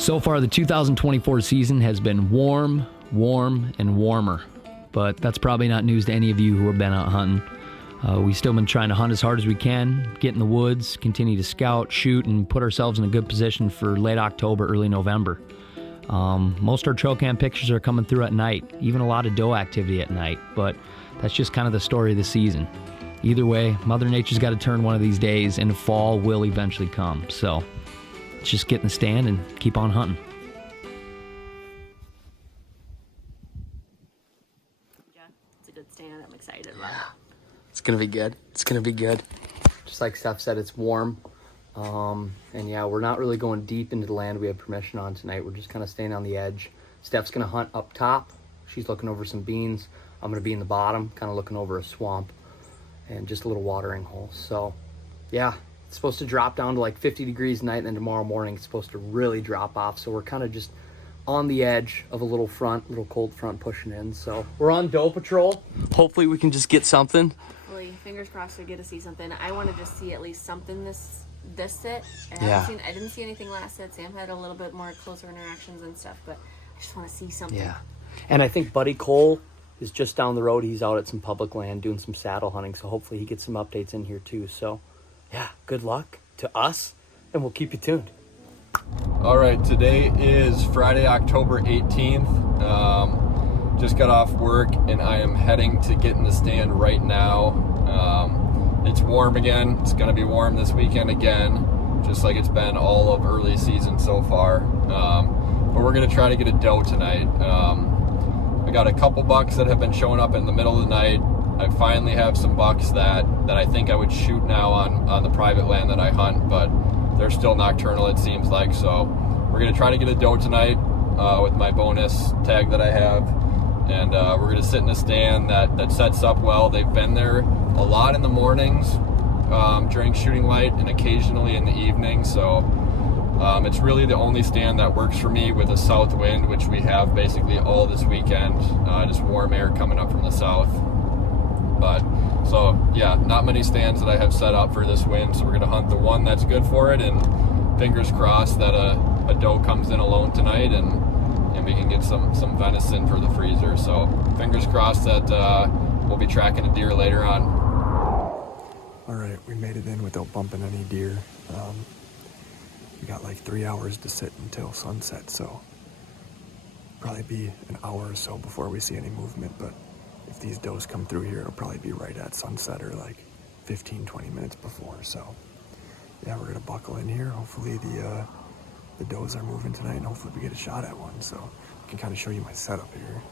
So far, the 2024 season has been warm, and warmer. But that's probably not news to any of you who have been out hunting. We've still been trying to hunt as hard as we can, get in the woods, continue to scout, shoot, and put ourselves in a good position for late October, early November. Most of our trail cam pictures are coming through at night, even a lot of doe activity at night, but that's just kind of the story of the season. Either way, Mother Nature's got to turn one of these days, and fall will eventually come. So let's just get in the stand and keep on hunting. Yeah, it's a good stand. I'm excited about it. It's gonna be good. It's gonna be good. Just like Steph said, it's warm. And yeah, we're not really going deep into the land we have permission on tonight. We're just kind of staying on the edge. Steph's gonna hunt up top. She's looking over some beans. I'm gonna be in the bottom, kind of looking over a swamp and just a little watering hole. So yeah, it's supposed to drop down to like 50 degrees tonight, and then tomorrow morning it's supposed to really drop off. So we're kind of just on the edge of a little cold front pushing in. So we're on doe patrol. Hopefully we can just get something. Hopefully, fingers crossed we get to see something. I want to just see at least something this sit. Yeah. I didn't see anything last sit. Sam had a little bit more closer interactions and stuff, but I just want to see something. Yeah. And I think Buddy Cole is just down the road. He's out at some public land doing some saddle hunting, so hopefully he gets some updates in here too. So yeah, good luck to us, and we'll keep you tuned. All right, today is Friday, October 18th. Just got off work and I am heading to get in the stand right now. It's warm again. It's gonna be warm this weekend again, just like it's been all of early season so far. But we're gonna try to get a doe tonight. I got a couple bucks that have been showing up in the middle of the night. I finally have some bucks that I think I would shoot now on the private land that I hunt, but they're still nocturnal, it seems like. So we're gonna try to get a doe tonight with my bonus tag that I have, and we're gonna sit in a stand that sets up well. They've been there a lot in the mornings during shooting light, and occasionally in the evening. So it's really the only stand that works for me with a south wind, which we have basically all this weekend. Just warm air coming up from the south. But so yeah, not many stands that I have set up for this wind, so we're gonna hunt the one that's good for it, and fingers crossed that a doe comes in alone tonight, and we can get some venison for the freezer. So fingers crossed that we'll be tracking a deer later on. All right, we made it in without bumping any deer. We got like 3 hours to sit until sunset, so probably be an hour or so before we see any movement. But if these does come through here, it'll probably be right at sunset or like 15-20 minutes before. So yeah, we're gonna buckle in here. Hopefully the does are moving tonight, and hopefully we get a shot at one. So I can kind of show you my setup here.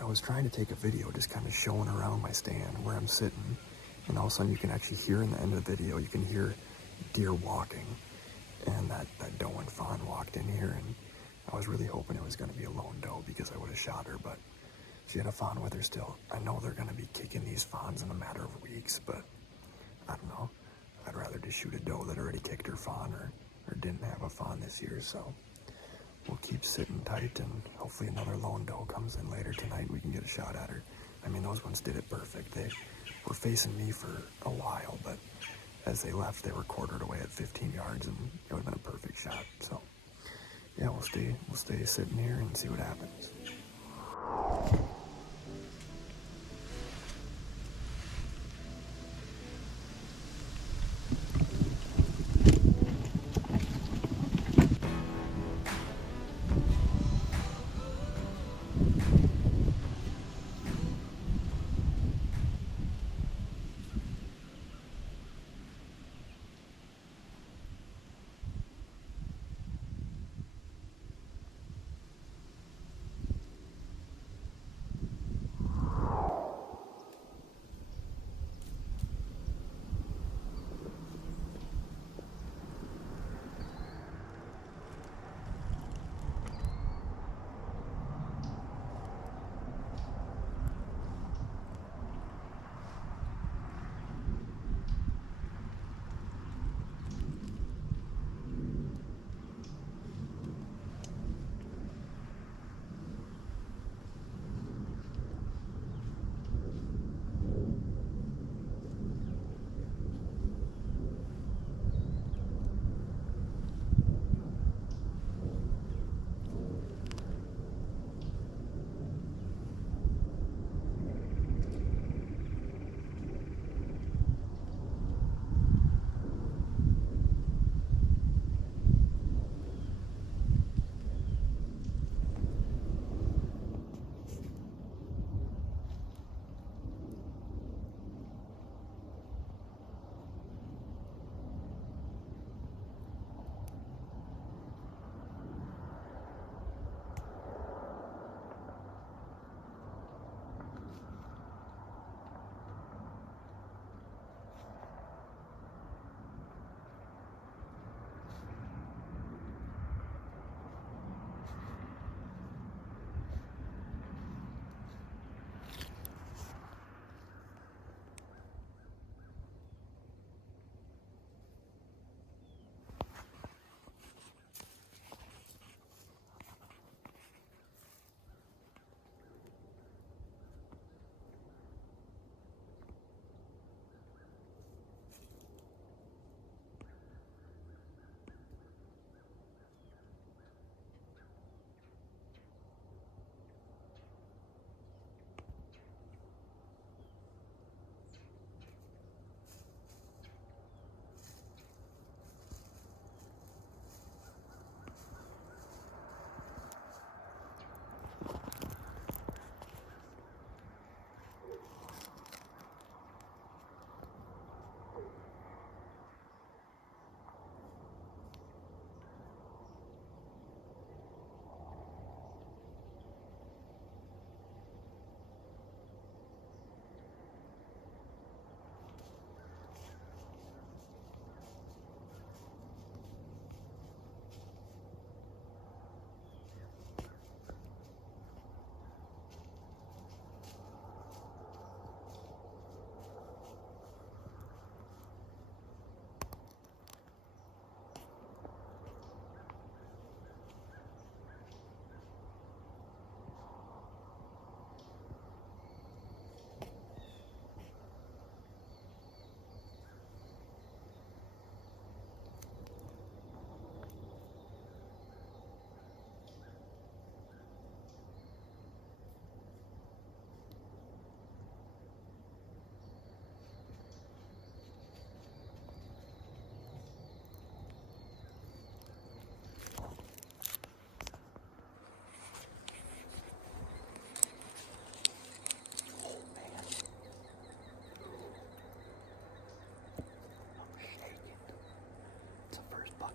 I was trying to take a video just kind of showing around my stand where I'm sitting, and all of a sudden you can actually hear in the end of the video, you can hear deer walking, and that doe and fawn walked in here, and I was really hoping it was going to be a lone doe because I would have shot her, but she had a fawn with her still. I know they're going to be kicking these fawns in a matter of weeks, but I don't know. I'd rather just shoot a doe that already kicked her fawn or didn't have a fawn this year, so we'll keep sitting tight, and hopefully another lone doe comes in later tonight and we can get a shot at her. I mean, those ones did it perfect. They were facing me for a while, but as they left, they were quartered away at 15 yards, and it would have been a perfect shot. So, yeah, we'll stay sitting here and see what happens.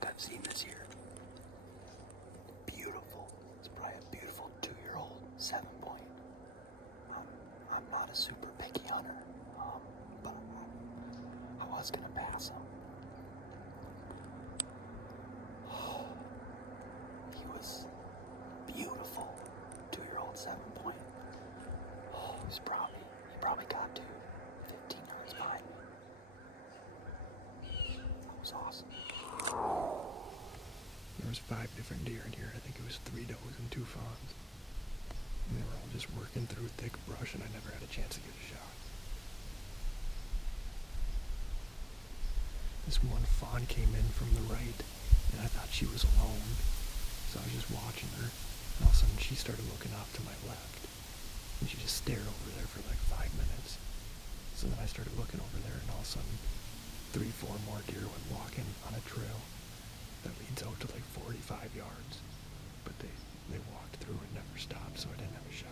I've seen this year. Beautiful. It's probably a beautiful 2-year-old 7-point. a super picky hunter, but I was gonna pass him. He was beautiful, 2-year-old 7-point. He probably got to 15 yards behind me. That was awesome. There was 5 different deer in here. I think it was 3 does and 2 fawns. And they were all just working through thick brush, and I never had a chance to get a shot. This one fawn came in from the right, and I thought she was alone. So I was just watching her, and all of a sudden she started looking off to my left. And she just stared over there for like 5 minutes. So then I started looking over there, and all of a sudden 3-4 more deer went walking on a trail that leads out to like 45 yards. But they walked through and never stopped, so I didn't have a shot.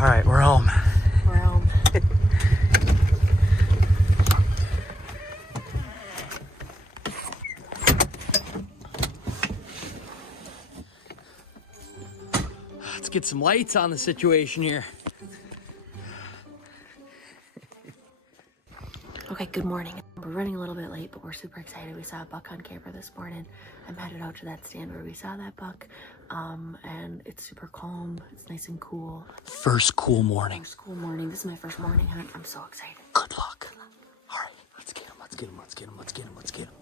All right, we're home. We're home. Let's get some lights on the situation here. Okay, good morning. We're running a little bit late, but we're super excited. We saw a buck on camera this morning. I'm headed out to that stand where we saw that buck, and it's super calm. It's nice and cool. First cool morning. First cool morning. This is my first morning hunt. I'm so excited. Good luck. All right, let's get him. Let's get him. Let's get him. Let's get him. Let's get him.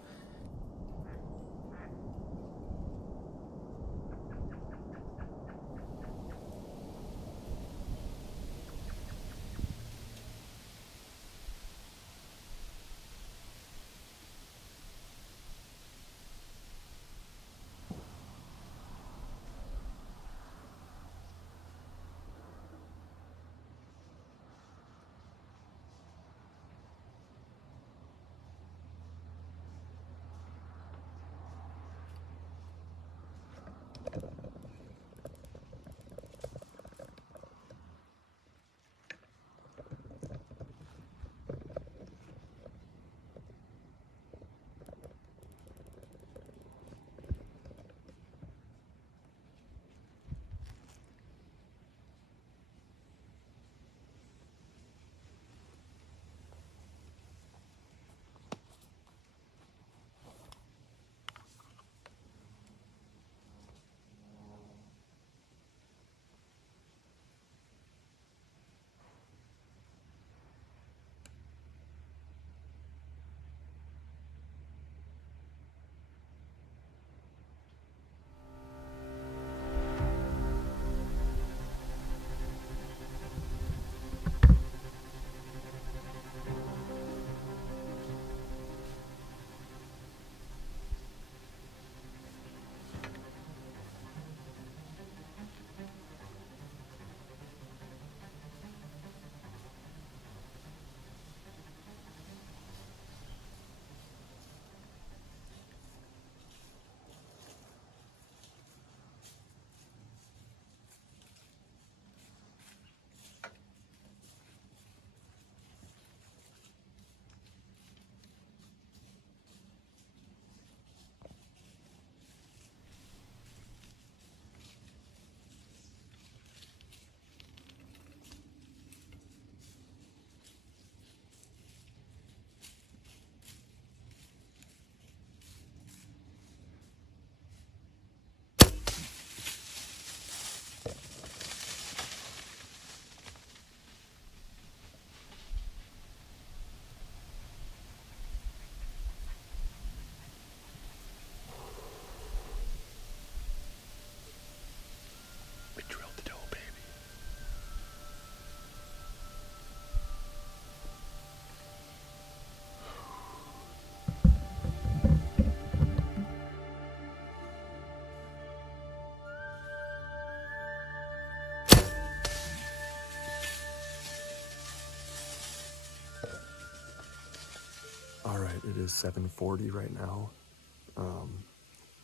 All right, it is 7:40 right now.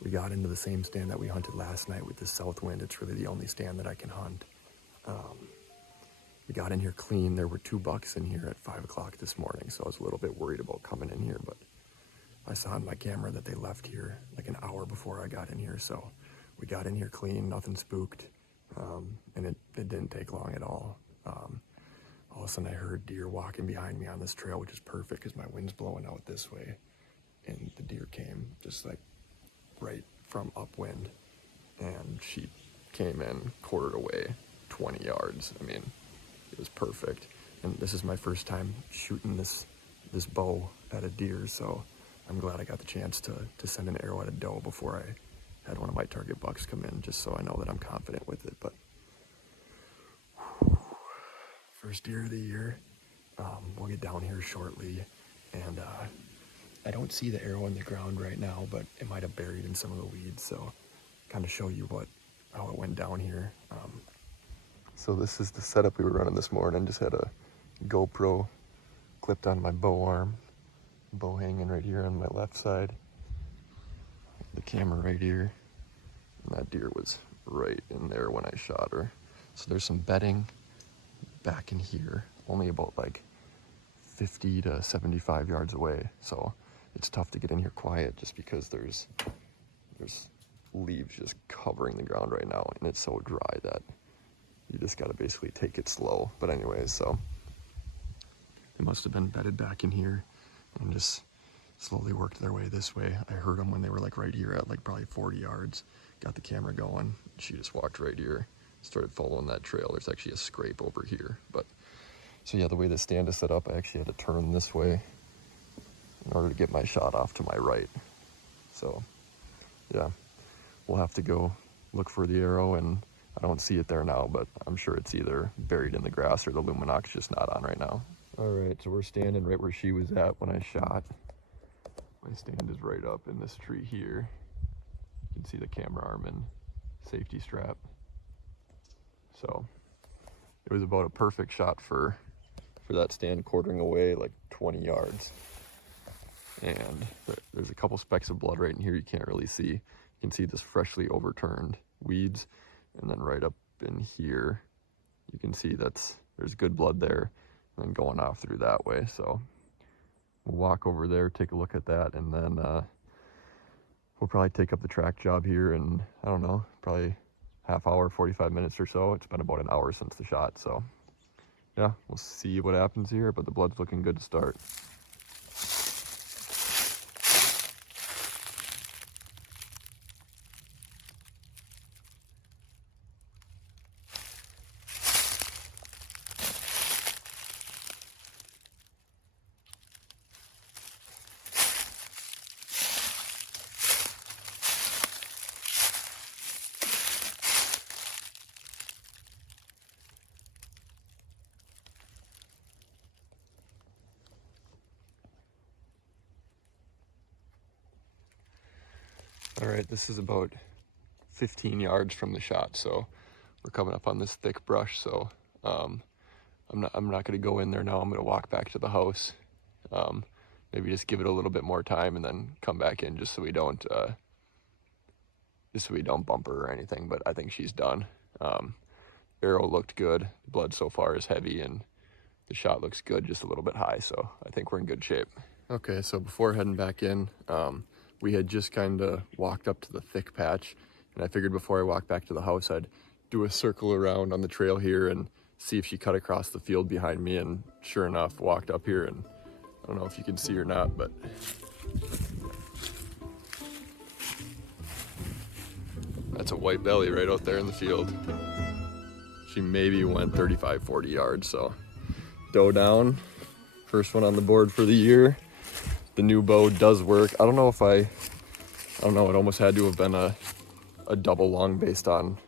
we got into the same stand that we hunted last night with the south wind. It's really the only stand that I can hunt. We got in here clean. There were 2 bucks in here at 5 o'clock this morning, so I was a little bit worried about coming in here, but I saw on my camera that they left here like an hour before I got in here, so we got in here clean, nothing spooked, and it didn't take long at all. All of a sudden I heard deer walking behind me on this trail, which is perfect because my wind's blowing out this way, and the deer came just like right from upwind, and she came in, quartered away 20 yards. I mean, it was perfect. And this is my first time shooting this bow at a deer, so I'm glad I got the chance to send an arrow at a doe before I had one of my target bucks come in, just so I know that I'm confident with it. But first deer of the year. We'll get down here shortly, and I don't see the arrow in the ground right now, but it might have buried in some of the weeds, so kind of show you how it went down here. So this is the setup we were running this morning. Just had a GoPro clipped on my bow arm, bow hanging right here on my left side, the camera right here, and that deer was right in there when I shot her. So there's some bedding back in here, only about like 50 to 75 yards away, so it's tough to get in here quiet just because there's leaves just covering the ground right now, and it's so dry that you just got to basically take it slow. But anyways, so they must have been bedded back in here and just slowly worked their way this way. I heard them when they were like right here at like probably 40 yards. Got the camera going. She just walked right here, started following that trail. There's actually a scrape over here. But so yeah, the way the stand is set up, I actually had to turn this way in order to get my shot off to my right. So yeah, we'll have to go look for the arrow, and I don't see it there now, but I'm sure it's either buried in the grass or the luminoc's just not on right now. All right, so we're standing right where she was at when I shot. My stand is right up in this tree here. You can see the camera arm and safety strap. So it was about a perfect shot for that stand, quartering away like 20 yards. And there's a couple specks of blood right in here you can't really see. You can see this freshly overturned weeds, and then right up in here you can see there's good blood there, and then going off through that way. So we'll walk over there, take a look at that, and then we'll probably take up the track job here in, I don't know, probably half hour, 45 minutes or so. It's been about an hour since the shot, so yeah, we'll see what happens here, but the blood's looking good to start. All right, this is about 15 yards from the shot, so we're coming up on this thick brush, so I'm not going to go in there now. I'm going to walk back to the house, maybe just give it a little bit more time and then come back in, just so we don't bump her or anything. But I think she's done. Arrow looked good. The blood so far is heavy, and the shot looks good, just a little bit high, so I think we're in good shape. Okay, so before heading back in, we had just kind of walked up to the thick patch, and I figured before I walked back to the house, I'd do a circle around on the trail here and see if she cut across the field behind me. And sure enough, walked up here, and I don't know if you can see or not, but that's a white belly right out there in the field. She maybe went 35, 40 yards, so doe down. First one on the board for the year. The new bow does work. I don't know, it almost had to have been a double long based on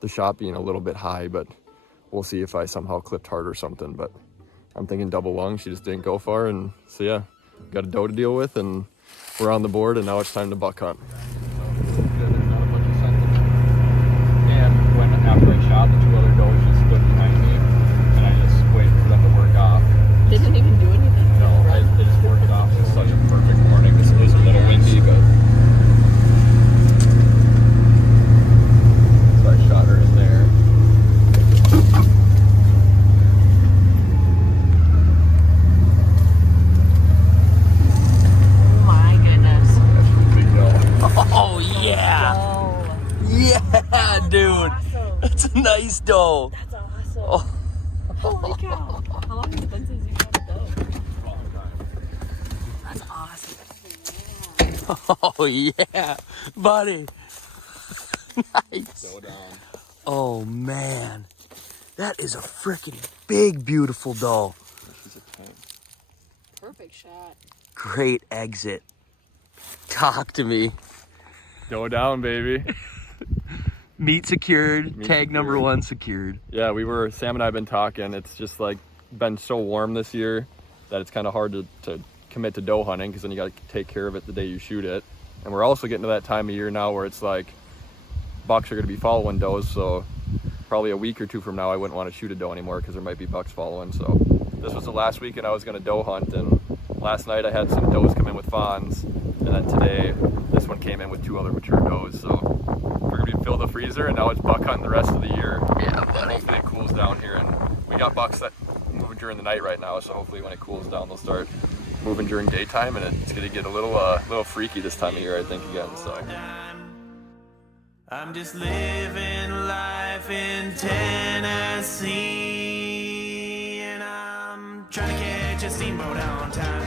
the shot being a little bit high, but we'll see if I somehow clipped hard or something. But I'm thinking double long. She just didn't go far, and so yeah, got a doe to deal with, and we're on the board, and now it's time to buck hunt. And when after I shot, the 2 other does just stood behind me, and I just waited for them to work off. They didn't even do anything. No, they just worked it off. It was such a perfect morning. It was a little windy, but a nice doe. That's awesome. Oh. Holy cow. How long has it been since you got a doe? That's awesome. Oh, yeah, buddy. Nice. Go down. Oh, man. That is a freaking big, beautiful doe. She's a tank. Perfect shot. Great exit. Talk to me. Go down, baby. Meat secured. Meat Tag secured. number 1 secured. Yeah, Sam and I have been talking. It's just like been so warm this year that it's kind of hard to commit to doe hunting, because then you got to take care of it the day you shoot it. And we're also getting to that time of year now where it's like bucks are going to be following does, so probably a week or two from now I wouldn't want to shoot a doe anymore because there might be bucks following. So this was the last weekend I was going to doe hunt, and last night I had some does come in with fawns, and then today this one came in with 2 other mature does. So we're going to fill the freezer, and now it's buck hunting the rest of the year. Yeah, buddy. Hopefully it cools down here, and we got bucks that moving during the night right now, so hopefully when it cools down they'll start moving during daytime, and it's going to get a little freaky this time of year, I think, again. So I'm just living life in Tennessee, and I'm trying to catch a steamboat on time.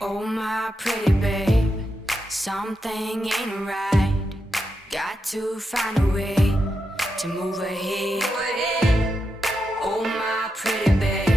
Oh my pretty babe, something ain't right. Got to find a way to move ahead. Oh my pretty babe.